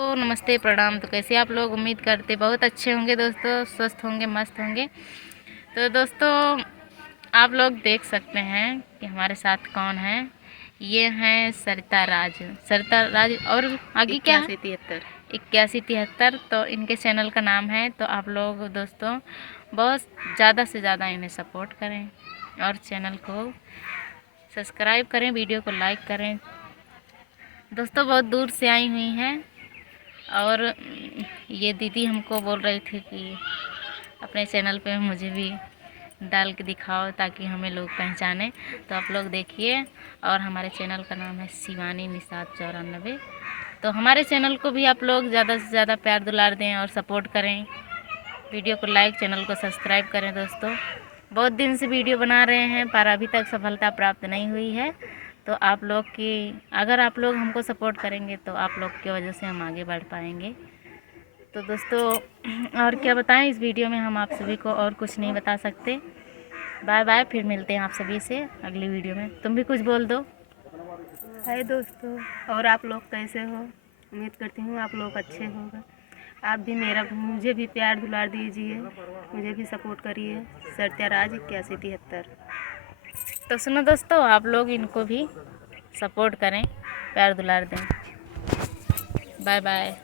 तो नमस्ते प्रणाम। तो कैसे आप लोग? उम्मीद करते बहुत अच्छे होंगे दोस्तों, स्वस्थ होंगे, मस्त होंगे। तो दोस्तों आप लोग देख सकते हैं कि हमारे साथ कौन है। ये हैं सरिता राज। सरिता राज और आगे क्या है? 8173। तो इनके चैनल का नाम है। तो आप लोग दोस्तों बहुत ज़्यादा से ज़्यादा इन्हें सपोर्ट करें और चैनल को सब्सक्राइब करें, वीडियो को लाइक करें। दोस्तों बहुत दूर से आई हुई हैं और ये दीदी हमको बोल रही थी कि अपने चैनल पे मुझे भी डाल के दिखाओ ताकि हमें लोग पहचाने। तो आप लोग देखिए, और हमारे चैनल का नाम है शिवानी निषाद 94। तो हमारे चैनल को भी आप लोग ज़्यादा से ज़्यादा प्यार दुलार दें और सपोर्ट करें, वीडियो को लाइक, चैनल को सब्सक्राइब करें। दोस्तों बहुत दिन से वीडियो बना रहे हैं पर अभी तक सफलता प्राप्त नहीं हुई है। तो आप लोग की, अगर आप लोग हमको सपोर्ट करेंगे तो आप लोग की वजह से हम आगे बढ़ पाएंगे। तो दोस्तों और क्या बताएं, इस वीडियो में हम आप सभी को और कुछ नहीं बता सकते। बाय बाय, फिर मिलते हैं आप सभी से अगली वीडियो में। तुम भी कुछ बोल दो। हाय दोस्तों, और आप लोग कैसे हो? उम्मीद करती हूँ आप लोग अच्छे होंगे। आप भी मुझे भी प्यार दुलार दीजिए, मुझे भी सपोर्ट करिए। सरिता राज 8173। तो सुनो दोस्तों, आप लोग इनको भी सपोर्ट करें, प्यार दुलार दें। Bye bye.